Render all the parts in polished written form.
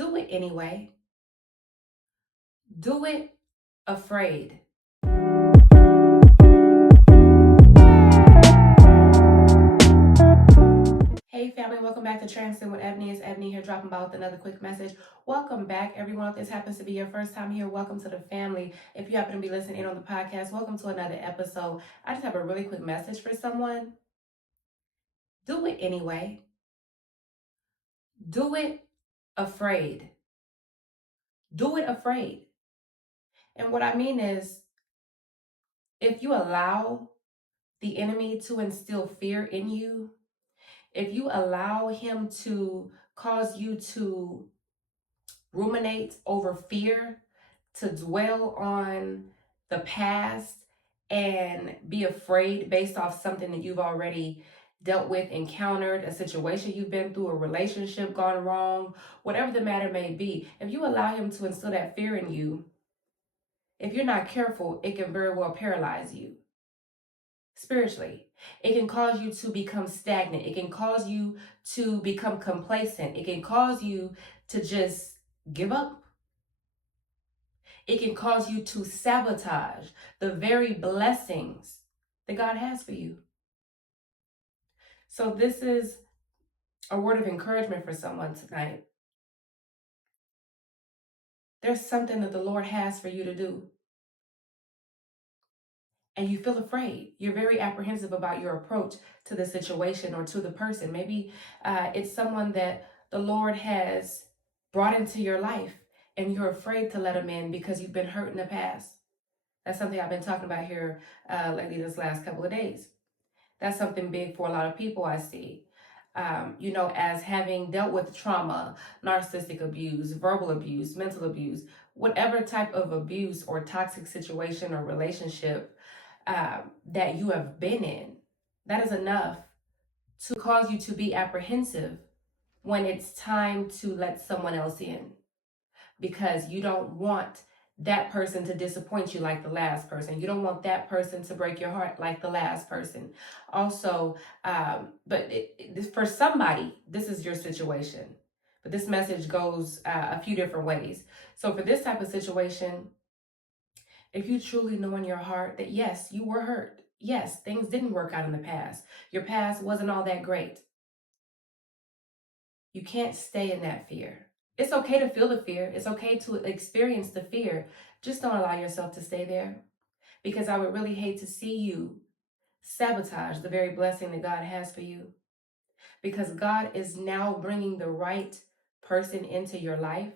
Do it anyway. Do it afraid. Hey family, welcome back to Transcend with Ebony. It's Ebony here dropping by with another quick message. Welcome back, everyone. If this happens to be your first time here, welcome to the family. If you happen to be listening in on the podcast, welcome to another episode. I just have a really quick message for someone. Do it anyway. Do it afraid. Do it afraid. And what I mean is, if you allow the enemy to instill fear in you, if you allow him to cause you to ruminate over fear, to dwell on the past and be afraid based off something that you've already dealt with, encountered, a situation you've been through, a relationship gone wrong, whatever the matter may be, if you allow him to instill that fear in you, if you're not careful, it can very well paralyze you spiritually. It can cause you to become stagnant. It can cause you to become complacent. It can cause you to just give up. It can cause you to sabotage the very blessings that God has for you. So this is a word of encouragement for someone tonight. There's something that the Lord has for you to do, and you feel afraid. You're very apprehensive about your approach to the situation or to the person. Maybe it's someone that the Lord has brought into your life and you're afraid to let them in because you've been hurt in the past. That's something I've been talking about here lately this last couple of days. That's something big for a lot of people I see. As having dealt with trauma, narcissistic abuse, verbal abuse, mental abuse, whatever type of abuse or toxic situation or relationship that you have been in, that is enough to cause you to be apprehensive when it's time to let someone else in, because you don't want that person to disappoint you like the last person. You don't want that person to break your heart like the last person. Also, for somebody, this is your situation. But this message goes a few different ways. So for this type of situation, if you truly know in your heart that yes, you were hurt. Yes, things didn't work out in the past. Your past wasn't all that great. You can't stay in that fear. It's okay to feel the fear. It's okay to experience the fear. Just don't allow yourself to stay there, because I would really hate to see you sabotage the very blessing that God has for you, because God is now bringing the right person into your life.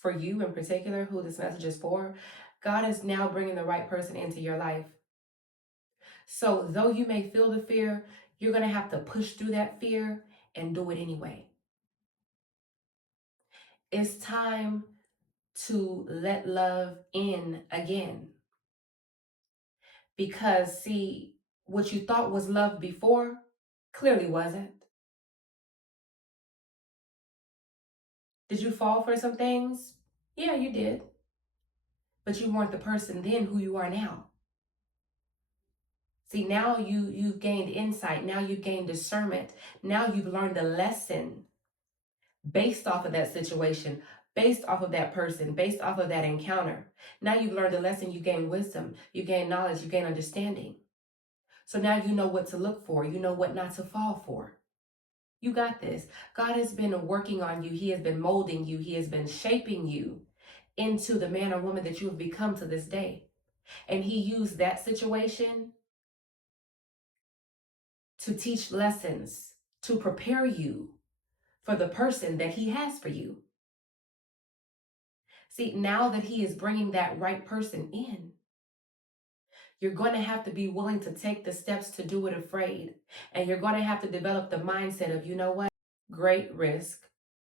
For you in particular, who this message is for, God is now bringing the right person into your life. So though you may feel the fear, you're going to have to push through that fear and do it anyway. It's time to let love in again. Because, see, what you thought was love before clearly wasn't. Did you fall for some things? Yeah, you did. But you weren't the person then who you are now. See, now you've gained insight. Now you've gained discernment. Now you've learned a lesson based off of that situation, based off of that person, based off of that encounter. Now you've learned a lesson. You gain wisdom. You gain knowledge. You gain understanding. So now you know what to look for. You know what not to fall for. You got this. God has been working on you. He has been molding you. He has been shaping you into the man or woman that you have become to this day. And he used that situation to teach lessons, to prepare you for the person that he has for you. See, now that he is bringing that right person in, you're going to have to be willing to take the steps to do it afraid. And you're going to have to develop the mindset of, you know what? Great risk,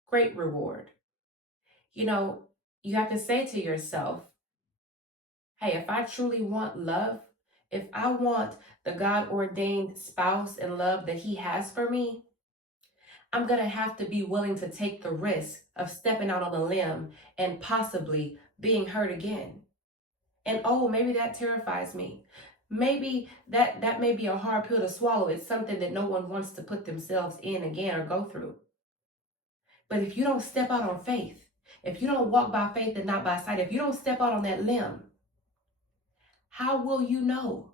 great reward. You have to say to yourself, hey, if I truly want love, if I want the God ordained spouse and love that he has for me, I'm going to have to be willing to take the risk of stepping out on a limb and possibly being hurt again. And oh, maybe that terrifies me. Maybe that may be a hard pill to swallow. It's something that no one wants to put themselves in again or go through. But if you don't step out on faith, if you don't walk by faith and not by sight, if you don't step out on that limb, how will you know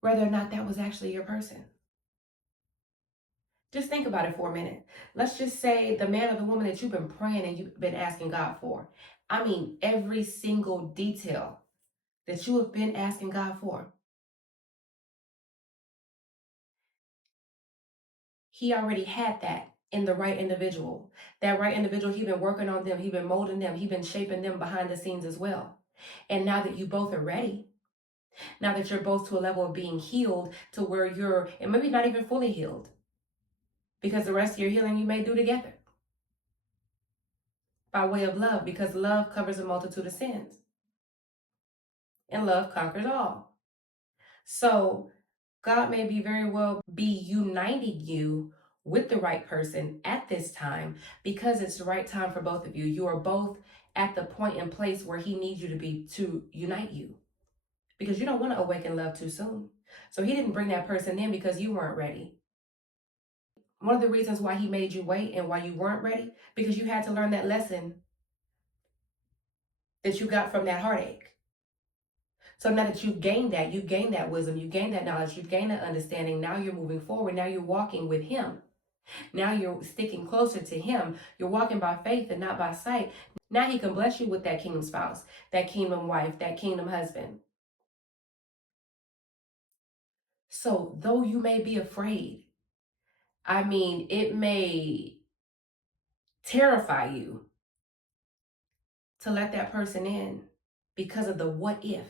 whether or not that was actually your person? Just think about it for a minute. Let's just say the man or the woman that you've been praying and you've been asking God for. I mean, every single detail that you have been asking God for. He already had that in the right individual. That right individual, he's been working on them. He's been molding them. He's been shaping them behind the scenes as well. And now that you both are ready, now that you're both to a level of being healed to where you're, and maybe not even fully healed, because the rest of your healing you may do together by way of love, because love covers a multitude of sins and love conquers all. So God may be very well be uniting you with the right person at this time because it's the right time for both of you. You are both at the point and place where he needs you to be to unite you, because you don't want to awaken love too soon. So he didn't bring that person in because you weren't ready. One of the reasons why he made you wait and why you weren't ready, because you had to learn that lesson that you got from that heartache. So now that you've gained that wisdom, you gained that knowledge, you've gained that understanding, now you're moving forward. Now you're walking with him. Now you're sticking closer to him. You're walking by faith and not by sight. Now he can bless you with that kingdom spouse, that kingdom wife, that kingdom husband. So though you may be afraid, I mean, it may terrify you to let that person in because of the what if.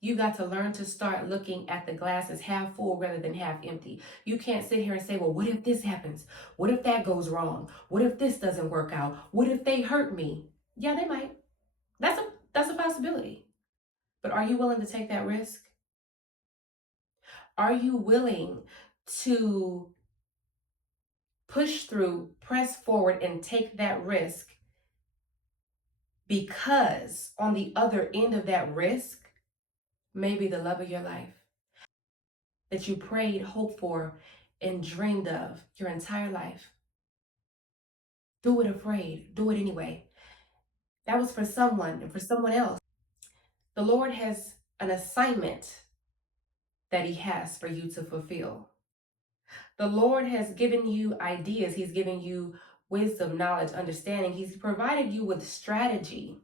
You got to learn to start looking at the glass as half full rather than half empty. You can't sit here and say, well, what if this happens? What if that goes wrong? What if this doesn't work out? What if they hurt me? Yeah, they might. That's a possibility. But are you willing to take that risk? Are you willing to push through, press forward, and take that risk? Because on the other end of that risk, maybe the love of your life that you prayed, hoped for, and dreamed of your entire life. Do it afraid. Do it anyway. That was for someone, and for someone else, the Lord has an assignment that he has for you to fulfill. The Lord has given you ideas. He's given you wisdom, knowledge, understanding. He's provided you with strategy.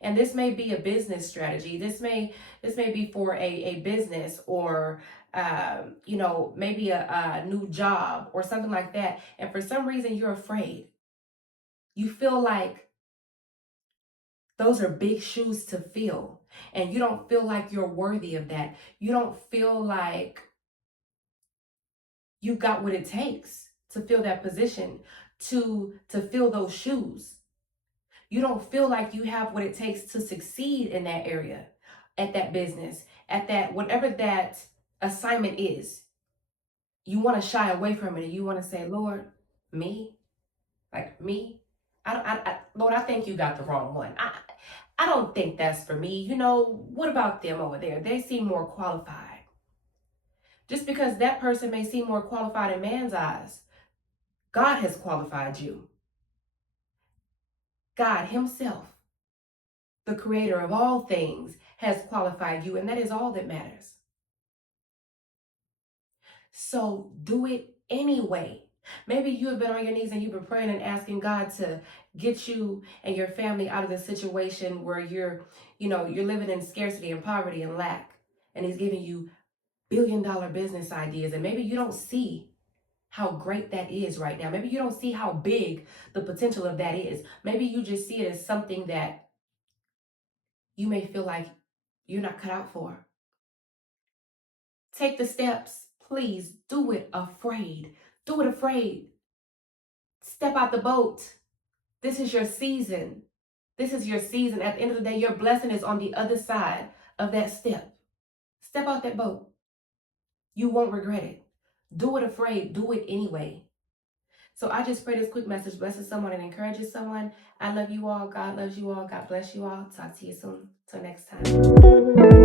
And this may be a business strategy. This may be for a business, or maybe a new job or something like that. And for some reason you're afraid. You feel like those are big shoes to fill, and you don't feel like you're worthy of that. You don't feel like you got what it takes to fill that position, to fill those shoes. You don't feel like you have what it takes to succeed in that area, at that business, at that, whatever that assignment is. You want to shy away from it, and you want to say, Lord, me? Like me? Lord, I think you got the wrong one. I don't think that's for me. What about them over there? They seem more qualified. Just because that person may seem more qualified in man's eyes, God has qualified you. God himself, the creator of all things, has qualified you, and that is all that matters. So do it anyway. Maybe you have been on your knees and you've been praying and asking God to get you and your family out of the situation where you're living in scarcity and poverty and lack. And he's giving you billion-dollar business ideas. And maybe you don't see how great that is right now. Maybe you don't see how big the potential of that is. Maybe you just see it as something that you may feel like you're not cut out for. Take the steps. Please do it afraid. Do it afraid. Step out the boat. This is your season. This is your season. At the end of the day, your blessing is on the other side of that step. Step out that boat. You won't regret it. Do it afraid. Do it anyway. So I just pray this quick message blesses someone and encourages someone. I love you all. God loves you all. God bless you all. Talk to you soon. Till next time.